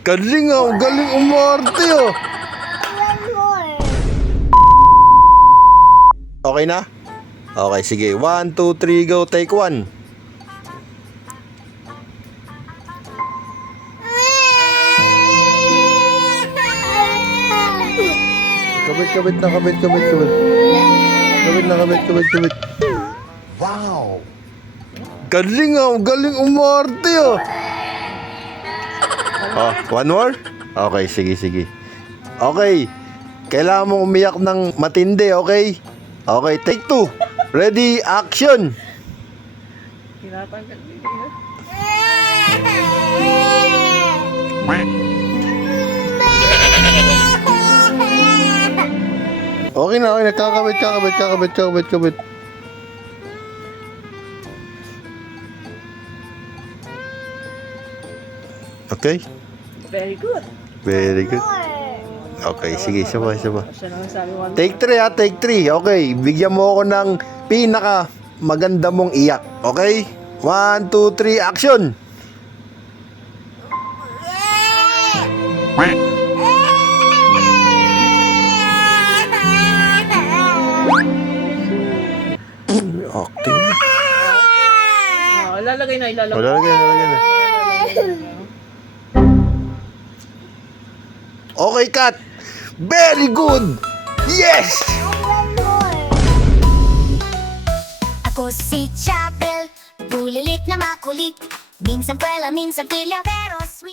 Galing ah, galing umarte oh. Okay na? Okay, sige. 1, 2, 3, go. Take 1. Kabit na, kabit. Kabit na, kabit. Wow! Galing ah, galing umarte oh. Oh, one more? Okay, sige. Okay. Kailangan mong umiyak ng matindi, okay? Okay, take 2. Ready, action! Tinatanggal din Okay na. Kakabit. Okay? Very good. Very good. Okay, sige, sabay. Siya naman sabi mo. Take 3 ha, take 3. Okay, bigyan mo ako ng pinaka maganda mong iyak. Okay? 1, 2, 3, action! Acting. Ilalagay na. Lalagay na. Okay, cut! Very good! Yes! Ako si Chabel, bulilit na makulit. Minsan pwela, minsan pilya, pero sweet.